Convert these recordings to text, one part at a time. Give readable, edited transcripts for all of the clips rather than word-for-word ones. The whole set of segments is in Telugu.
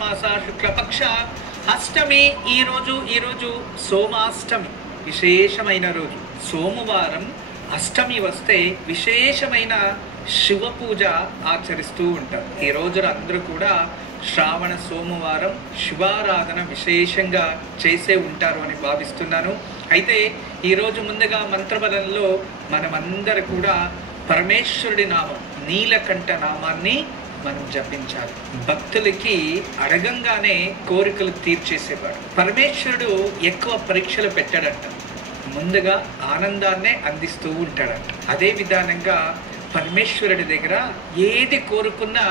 మాస శుక్లపక్ష అష్టమి ఈరోజు సోమాష్టమి విశేషమైన రోజు. సోమవారం అష్టమి వస్తే విశేషమైన శివ పూజ ఆచరిస్తూ ఉంటారు. ఈ రోజున అందరూ కూడా శ్రావణ సోమవారం శివారాధన విశేషంగా చేసే ఉంటారు అని భావిస్తున్నాను. అయితే ఈరోజు ముందుగా మంత్రబలంలో మనమందరూ కూడా పరమేశ్వరుడి నామం నీలకంఠ నామాన్ని మనం జపించాలి. భక్తులకి అడగంగానే కోరికలు తీర్చేసేవాడు. పరమేశ్వరుడు ఎక్కువ పరీక్షలు పెట్టాడంట, ముందుగా ఆనందాన్నే అందిస్తూ ఉంటాడంట. అదే విధానంగా పరమేశ్వరుడి దగ్గర ఏది కోరుకున్నా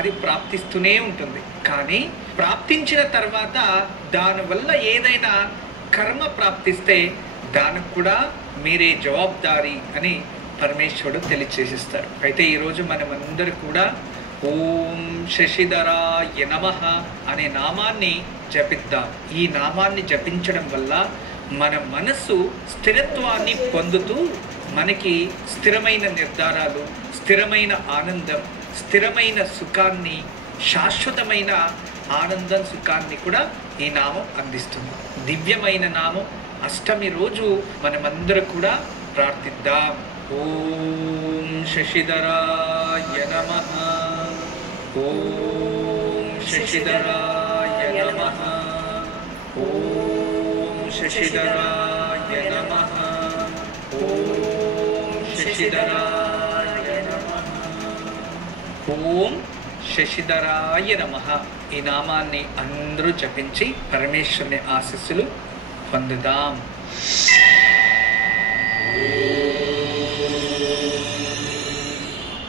అది ప్రాప్తిస్తూనే ఉంటుంది. కానీ ప్రాప్తించిన తర్వాత దానివల్ల ఏదైనా కర్మ ప్రాప్తిస్తే దానికి కూడా మీరే జవాబుదారీ అని పరమేశ్వరుడు తెలియచేసిస్తాడు. అయితే ఈరోజు మనమందరూ కూడా ఓం శశిధరాయ నమః అనే నామాన్ని జపిద్దాం. ఈ నామాన్ని జపించడం వల్ల మన మనస్సు స్థిరత్వాన్ని పొందుతూ మనకి స్థిరమైన నిర్ధారాలు, స్థిరమైన ఆనందం, స్థిరమైన సుఖాన్ని, శాశ్వతమైన ఆనందం, సుఖాన్ని కూడా ఈ నామం అందిస్తుంది. దివ్యమైన నామం. అష్టమి రోజు మనమందరూ కూడా ప్రార్థిద్దాం. ఓం శశిధరాయ నమః. ఓం శశిధరాయ నమః. ఓం శశిధరాయ నమః. ఓం శశిధరాయ నమః. ఓం శశిధరాయ నమః. ఈ నామాన్ని అందరూ జపించి పరమేశ్వరుని ఆశీస్సులు పొందుదాం.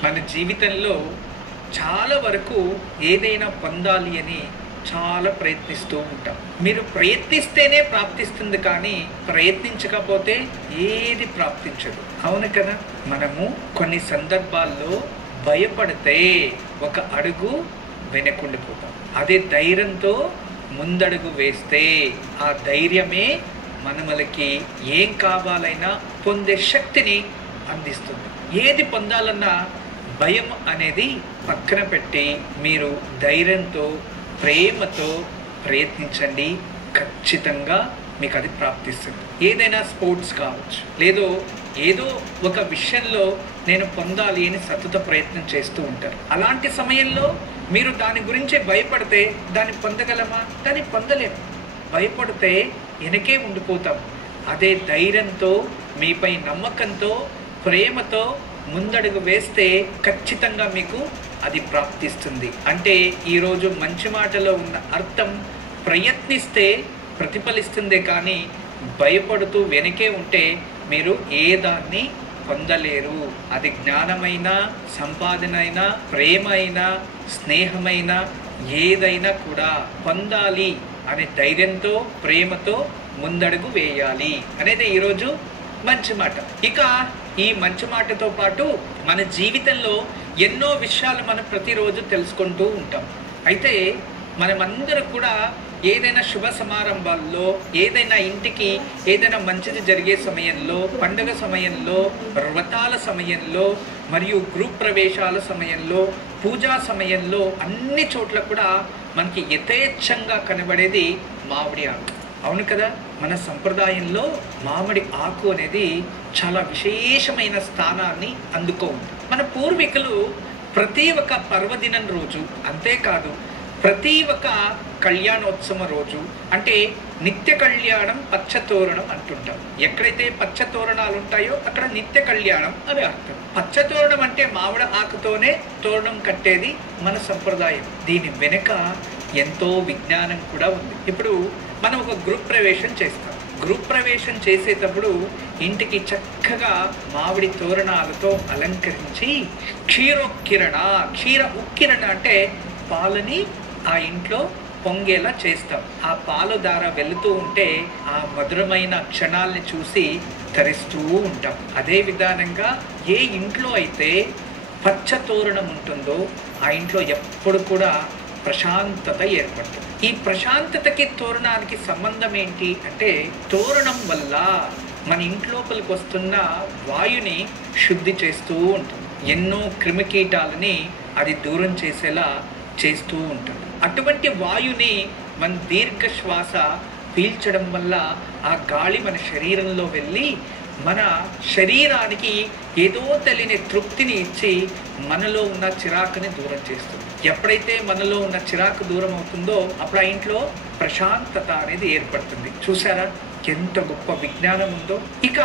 మన జీవితంలో చాలా వరకు ఏదైనా పొందాలి అని చాలా ప్రయత్నిస్తూ ఉంటాం. మీరు ప్రయత్నిస్తేనే ప్రాప్తిస్తుంది, కానీ ప్రయత్నించకపోతే ఏది ప్రాప్తించదు. అవును కదా? మనము కొన్ని సందర్భాల్లో భయపడితే ఒక అడుగు వెనకుండిపోతాం. అదే ధైర్యంతో ముందడుగు వేస్తే ఆ ధైర్యమే మనకి ఏం కావాలైనా పొందే శక్తిని అందిస్తుంది. ఏది పొందాలన్నా భయం అనేది పక్కన పెట్టి మీరు ధైర్యంతో, ప్రేమతో ప్రయత్నించండి. ఖచ్చితంగా మీకు అది ప్రాప్తిస్తుంది. ఏదైనా స్పోర్ట్స్ కావచ్చు, ఏదో ఒక విషయంలో నేను పొందాలి అని సతత ప్రయత్నం చేస్తూ ఉంటారు. అలాంటి సమయంలో మీరు దాని గురించి భయపడితే దాన్ని పొందగలమా? దాన్ని పొందలేము. భయపడితే వెనకే ఉండిపోతాం. అదే ధైర్యంతో, మీపై నమ్మకంతో, ప్రేమతో ముందడుగు వేస్తే ఖచ్చితంగా మీకు అది ప్రాప్తిస్తుంది. అంటే ఈరోజు మంచి మాటలో ఉన్న అర్థం ప్రయత్నిస్తే ప్రతిఫలిస్తుందే, కానీ భయపడుతూ వెనకే ఉంటే మీరు ఏ దాన్ని పొందలేరు. అది జ్ఞానమైన, సంపాదన అయినా, ప్రేమ అయినా, స్నేహమైనా, ఏదైనా కూడా పొందాలి అనే ధైర్యంతో, ప్రేమతో ముందడుగు వేయాలి అనేది ఈరోజు మంచి మాట. ఇక ఈ మంచి మాటతో పాటు మన జీవితంలో ఎన్నో విషయాలు మనం ప్రతిరోజు తెలుసుకుంటూ ఉంటాం. అయితే మనమందరూ కూడా ఏదైనా శుభ సమారంభాల్లో, ఏదైనా ఇంటికి ఏదైనా మంచిది జరిగే సమయంలో, పండుగ సమయంలో, వ్రతాల సమయంలో, మరియు గ్రూప్ ప్రవేశాల సమయంలో, పూజా సమయంలో, అన్ని చోట్ల కూడా మనకి యథేచ్ఛంగా కనబడేది మామిడి ఆకు. అవును కదా? మన సంప్రదాయంలో మామిడి ఆకు అనేది చాలా విశేషమైన స్థానాన్ని అందుకోండి. మన పూర్వీకులు ప్రతి ఒక్క పర్వదినం రోజు, అంతేకాదు ప్రతి ఒక్క కళ్యాణోత్సవం రోజు, అంటే నిత్య కళ్యాణం పచ్చతోరణం అంటుంటాం. ఎక్కడైతే పచ్చతోరణాలు ఉంటాయో అక్కడ నిత్య కళ్యాణం అని అర్థం. పచ్చతోరణం అంటే మామిడి ఆకుతోనే తోరణం కట్టేది మన సంప్రదాయం. దీని వెనుక ఎంతో విజ్ఞానం కూడా ఉంది. ఇప్పుడు మనం ఒక గ్రూప్ ప్రవేశం చేస్తాం. గ్రూప్ ప్రవేశం చేసేటప్పుడు ఇంటికి చక్కగా మామిడి తోరణాలతో అలంకరించి క్షీర ఉక్కిరణ అంటే పాలని ఆ ఇంట్లో పొంగేలా చేస్తాం. ఆ పాలు దార వెళుతూ ఉంటే ఆ మధురమైన క్షణాలని చూసి తరిస్తూ ఉంటాం. అదే విధానంగా ఏ ఇంట్లో అయితే పచ్చ తోరణం ఉంటుందో ఆ ఇంట్లో ఎప్పుడు కూడా ప్రశాంతత ఏర్పడుతుంది. ఈ ప్రశాంతతకి తోరణానికి సంబంధం ఏంటి అంటే, తోరణం వల్ల మన ఇంట్లోపలికి వస్తున్న వాయుని శుద్ధి చేస్తూ ఉంటుంది. ఎన్నో క్రిమికీటాలని అది దూరం చేసేలా చేస్తూ ఉంటుంది. అటువంటి వాయుని మన దీర్ఘ శ్వాస పీల్చడం వల్ల ఆ గాలి మన శరీరంలో వెళ్ళి మన శరీరానికి ఏదో తెలియని తృప్తిని ఇచ్చి మనలో ఉన్న చిరాకుని దూరం చేస్తుంది. ఎప్పుడైతే మనలో ఉన్న చిరాకు దూరం అవుతుందో అప్పుడు ఆ ఇంట్లో ప్రశాంతత అనేది ఏర్పడుతుంది. చూసారా ఎంత గొప్ప విజ్ఞానం ఉందో. ఇక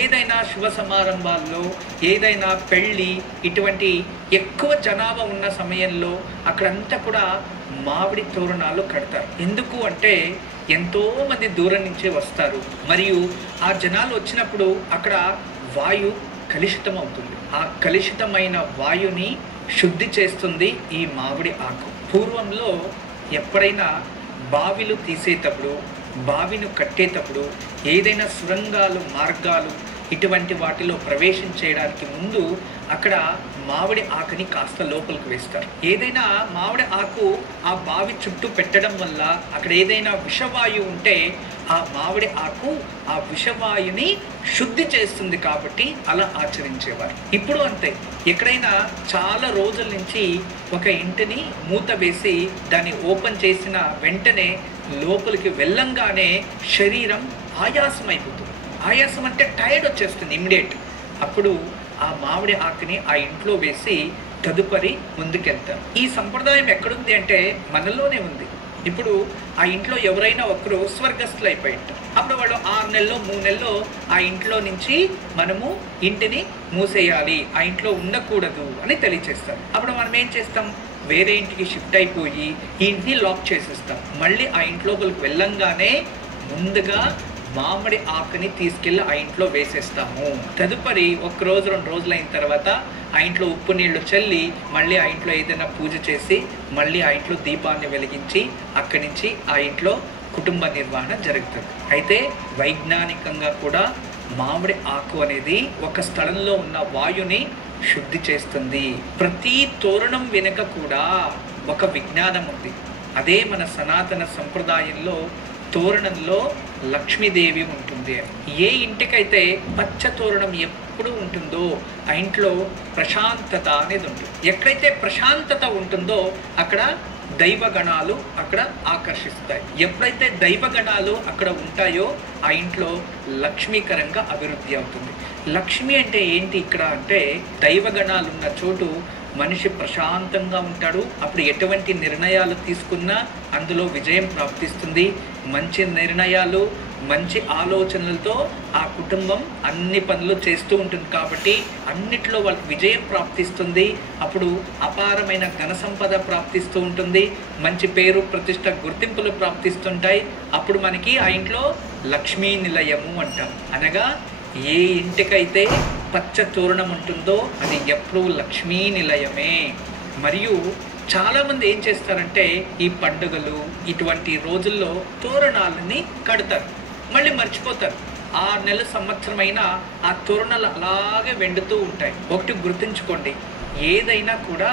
ఏదైనా శుభ సమారంభాల్లో, ఏదైనా పెళ్ళి, ఇటువంటి ఎక్కువ జనాభా ఉన్న సమయంలో అక్కడంతా కూడా మామిడి తోరణాలు కడతారు. ఎందుకు అంటే ఎంతో మంది దూరం నుంచే వస్తారు, మరియు ఆ జనాలు వచ్చినప్పుడు అక్కడ వాయు కలుషితం అవుతుంది. ఆ కలుషితమైన వాయుని శుద్ధి చేస్తుంది ఈ మామిడి ఆకు. పూర్వంలో ఎప్పుడైనా బావిలు తీసేటప్పుడు, బావిను కట్టేటప్పుడు, ఏదైనా సురంగాలు, మార్గాలు ఇటువంటి వాటిలో ప్రవేశం చేయడానికి ముందు అక్కడ మామిడి ఆకుని కాస్త లోపలికి వేస్తారు. ఏదైనా మామిడి ఆకు ఆ బావి చుట్టూ పెట్టడం వల్ల అక్కడ ఏదైనా విషవాయువు ఉంటే ఆ మామిడి ఆకు ఆ విషవాయుని శుద్ధి చేస్తుంది, కాబట్టి అలా ఆచరించేవారు. ఇప్పుడు అంతే, ఎక్కడైనా చాలా రోజుల నుంచి ఒక ఇంటిని మూత వేసి దాన్ని ఓపెన్ చేసిన వెంటనే లోపలికి వెళ్ళంగానే శరీరం ఆయాసం అయిపోతుంది. ఆయాసం అంటే టైర్డ్ వచ్చేస్తుంది ఇమ్మీడియట్. అప్పుడు ఆ మామిడి ఆకుని ఆ ఇంట్లో వేసి తదుపరి ముందుకెళ్తారు. ఈ సంప్రదాయం ఎక్కడుంది అంటే మనలోనే ఉంది. ఇప్పుడు ఆ ఇంట్లో ఎవరైనా ఒకరు స్వర్గస్థులు అయిపోయి ఉంటారు. అప్పుడు వాళ్ళు 6 నెలలో 3 నెలలో ఆ ఇంట్లో నుంచి మనము ఇంటిని మూసేయాలి, ఆ ఇంట్లో ఉండకూడదు అని తెలియచేస్తారు. అప్పుడు మనం ఏం చేస్తాం, వేరే ఇంటికి షిఫ్ట్ అయిపోయి ఈ ఇంటిని లాక్ చేసేస్తాం. మళ్ళీ ఆ ఇంట్లోకి వెళ్ళంగానే ముందుగా మామిడి ఆకుని తీసుకెళ్ళి ఆ ఇంట్లో వేసేస్తాము. తదుపరి 1 రోజు 2 రోజులు అయిన తర్వాత ఆ ఇంట్లో ఉప్పు నీళ్లు చల్లి మళ్ళీ ఆ ఇంట్లో ఏదైనా పూజ చేసి మళ్ళీ ఆ ఇంట్లో దీపాన్ని వెలిగించి అక్కడి నుంచి ఆ ఇంట్లో కుటుంబ నిర్వహణ జరుగుతుంది. అయితే వైజ్ఞానికంగా కూడా మామిడి ఆకు అనేది ఒక స్థలంలో ఉన్న వాయుని శుద్ధి చేస్తుంది. ప్రతి తోరణం వెనుక కూడా ఒక విజ్ఞానం ఉంది. అదే మన సనాతన సంప్రదాయంలో తోరణంలో లక్ష్మీదేవి ఉంటుంది. ఏ ఇంటికైతే పచ్చ తోరణం ఎప్పుడు ఉంటుందో ఆ ఇంట్లో ప్రశాంతత అనేది ఉంటుంది. ఎక్కడైతే ప్రశాంతత ఉంటుందో అక్కడ దైవగణాలు అక్కడ ఆకర్షిస్తాయి. ఎప్పుడైతే దైవగణాలు అక్కడ ఉంటాయో ఆ ఇంట్లో లక్ష్మీకరంగా అభివృద్ధి అవుతుంది. లక్ష్మి అంటే ఏంటి ఇక్కడ అంటే దైవగణాలు ఉన్న చోటు మనిషి ప్రశాంతంగా ఉంటాడు. అప్పుడు ఎటువంటి నిర్ణయాలు తీసుకున్నా అందులో విజయం ప్రాప్తిస్తుంది. మంచి నిర్ణయాలు, మంచి ఆలోచనలతో ఆ కుటుంబం అన్ని పనులు చేస్తూ ఉంటుంది, కాబట్టి అన్నిట్లో వాళ్ళకి విజయం ప్రాప్తిస్తుంది. అప్పుడు అపారమైన ఘన సంపద ప్రాప్తిస్తూ ఉంటుంది. మంచి పేరు, ప్రతిష్ట, గుర్తింపులు ప్రాప్తిస్తుంటాయి. అప్పుడు మనకి ఆ ఇంట్లో లక్ష్మీ నిలయము అంటాం. అనగా ఏ ఇంటికైతే పచ్చ తోరణం ఉంటుందో అది ఎప్పుడూ లక్ష్మీ నిలయమే. మరియు చాలామంది ఏం చేస్తారంటే ఈ పండుగలు ఇటువంటి రోజుల్లో తోరణాలని కడతారు, మళ్ళీ మర్చిపోతారు. 6 నెలల సంవత్సరమైనా ఆ తోరణాలు అలాగే వెండుతూ ఉంటాయి. ఒకటి గుర్తుంచుకోండి, ఏదైనా కూడా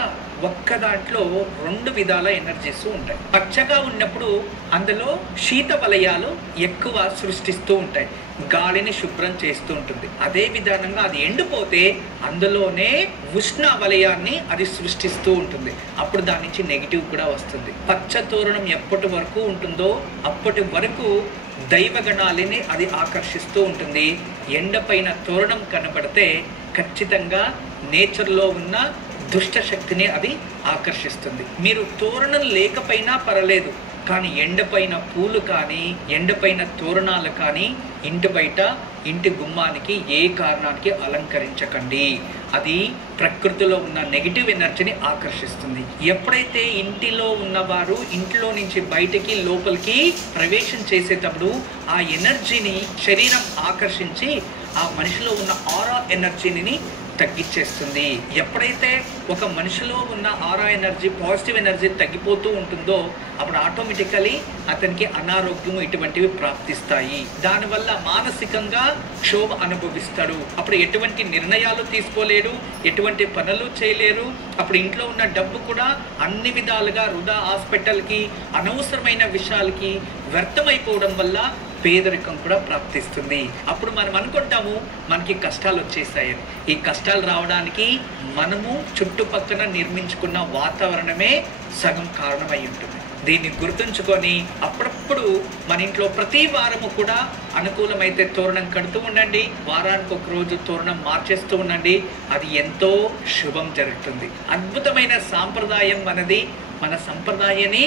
ఒక్క దాంట్లో 2 విధాల ఎనర్జీస్ ఉంటాయి. పచ్చగా ఉన్నప్పుడు అందులో శీత వలయాలు ఎక్కువ సృష్టిస్తూ ఉంటాయి, గాలిని శుభ్రం చేస్తూ ఉంటుంది. అదే విధానంగా అది ఎండిపోతే అందులోనే ఉష్ణ వలయాన్ని అది సృష్టిస్తూ ఉంటుంది. అప్పుడు దాని నుంచి నెగిటివ్ కూడా వస్తుంది. పచ్చ తోరణం ఎప్పటి వరకు ఉంటుందో అప్పటి వరకు దైవగణాలని అది ఆకర్షిస్తూ ఉంటుంది. ఎండపైన తోరణం కనబడితే ఖచ్చితంగా నేచర్లో ఉన్న దుష్ట శక్తిని అది ఆకర్షిస్తుంది. మీరు తోరణం లేకపోయినా పర్వాలేదు, కానీ ఎండపైన పూలు కానీ ఎండపైన తోరణాలు కానీ ఇంటి బయట ఇంటి గుమ్మానికి ఏ కారణానికి అలంకరించకండి. అది ప్రకృతిలో ఉన్న నెగిటివ్ ఎనర్జీని ఆకర్షిస్తుంది. ఎప్పుడైతే ఇంటిలో ఉన్నవారు ఇంట్లో నుంచి బయటికి లోపలికి ప్రవేశం చేసేటప్పుడు ఆ ఎనర్జీని శరీరం ఆకర్షించి ఆ మనిషిలో ఉన్న ఆరా ఎనర్జీని తగ్గించేస్తుంది. ఎప్పుడైతే ఒక మనిషిలో ఉన్న ఆరా ఎనర్జీ, పాజిటివ్ ఎనర్జీ తగ్గిపోతూ ఉంటుందో అప్పుడు ఆటోమేటికలీ అతనికి అనారోగ్యం ఇటువంటివి ప్రాప్తిస్తాయి. దానివల్ల మానసికంగా క్షోభ అనుభవిస్తాడు. అప్పుడు ఎటువంటి నిర్ణయాలు తీసుకోలేరు, ఎటువంటి పనులు చేయలేరు. అప్పుడు ఇంట్లో ఉన్న డబ్బు కూడా అన్ని విధాలుగా వృధా, హాస్పిటల్కి, అనవసరమైన విషయాలకి వ్యర్థమైపోవడం వల్ల పేదరికం కూడా ప్రాప్తిస్తుంది. అప్పుడు మనం అనుకుంటాము మనకి కష్టాలు వచ్చేసాయని. ఈ కష్టాలు రావడానికి మనము చుట్టుపక్కల నిర్మించుకున్న వాతావరణమే సగం కారణమై ఉంటుంది. దీన్ని గుర్తుంచుకొని అప్పుడప్పుడు మన ఇంట్లో ప్రతి వారము కూడా అనుకూలమైతే తోరణం కడుతూ ఉండండి. వారానికి ఒక రోజు తోరణం మార్చేస్తూ ఉండండి. అది ఎంతో శుభం జరుగుతుంది. అద్భుతమైన సాంప్రదాయం మనది. మన సంప్రదాయాన్ని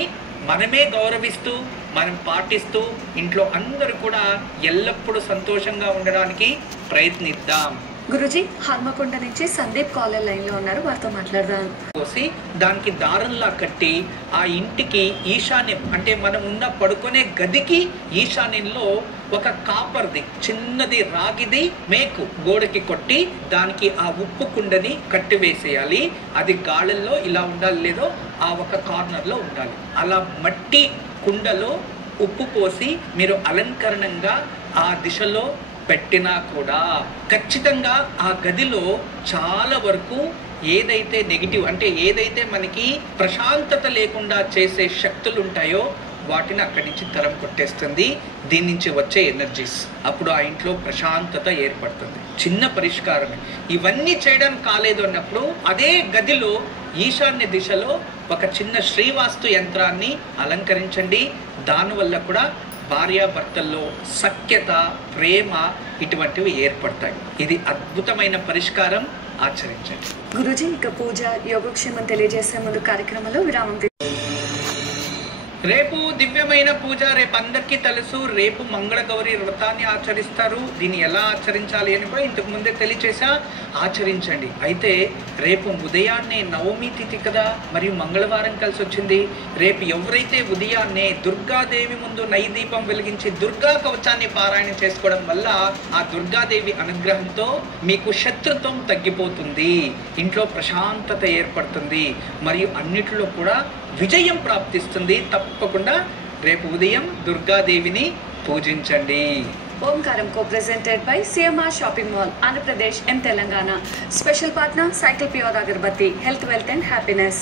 మనమే గౌరవిస్తూ మనం పాటిస్తూ ఇంట్లో అందరూ కూడా ఎల్లప్పుడూ సంతోషంగా ఉండడానికి ప్రయత్నిద్దాం. గురుజీ, హన్మకొండ నుంచి సందీప్ కాలర్ లైన్ లో ఉన్నారు, వారితో మాట్లాడదాం. కోసి దానికి దారంలా కట్టి ఆ ఇంటికి ఈశాన్యం అంటే మనం ఉన్న పడుకునే గదికి ఈశాన్యంలో ఒక కాపర్ది చిన్నది రాగిది మేకు గోడకి కొట్టి దానికి ఆ ఉప్పు కుండని కట్టివేసేయాలి. అది గాళ్ళల్లో ఇలా ఉండాలి, లేదో ఆ ఒక కార్నర్లో ఉండాలి. అలా మట్టి కుండలో ఉప్పు పోసి మీరు అలంకరణంగా ఆ దిశలో పెట్టినా కూడా ఖచ్చితంగా ఆ గదిలో చాలా వరకు ఏదైతే నెగిటివ్ అంటే ఏదైతే మనకి ప్రశాంతత లేకుండా చేసే శక్తులు ఉంటాయో వాటిని అక్కడి నుంచి తరం కొట్టేస్తుంది. దీని నుంచి వచ్చే ఎనర్జీస్ అప్పుడు ఆ ఇంట్లో ప్రశాంతత ఏర్పడుతుంది. చిన్న పరిష్కారమే. ఇవన్నీ చేయడం కాలేదు అన్నప్పుడు అదే గదిలో ఈశాన్య దిశలో ఒక చిన్న శ్రీవాస్తు యంత్రాన్ని అలంకరించండి. దానివల్ల కూడా భార్యాభర్తల్లో సఖ్యత, ప్రేమ ఇటువంటివి ఏర్పడతాయి. ఇది అద్భుతమైన పరిష్కారం. ఆచరించండి. గురుజీ, ఇక పూజ యోగక్షేమం తెలియజేసే ముందు కార్యక్రమంలో విరామం. రేపు దివ్యమైన పూజ. రేపు అందరికీ తెలుసు, రేపు మంగళగౌరి వ్రతాన్ని ఆచరిస్తారు. దీన్ని ఎలా ఆచరించాలి అని కూడా ఇంతకు ముందే తెలియచేసా. ఆచరించండి. అయితే రేపు ఉదయాన్నే నవమి తిథి కదా, మరియు మంగళవారం కలిసి వచ్చింది. రేపు ఎవరైతే ఉదయాన్నే దుర్గాదేవి ముందు నైదీపం వెలిగించి దుర్గా కవచాన్ని పారాయణ చేసుకోవడం వల్ల ఆ దుర్గాదేవి అనుగ్రహంతో మీకు శత్రుత్వం తగ్గిపోతుంది, ఇంట్లో ప్రశాంతత ఏర్పడుతుంది, మరియు అన్నిటిలో కూడా విజయం ప్రాప్తిస్తుంది. తప్పకుండా రేపు ఉదయం దుర్గాదేవిని పూజించండి. ఓంకారం కో presented by CMR shopping mall, Andhra Pradesh and Telangana. Special partner cycle pure agarbatti, health, wealth and happiness.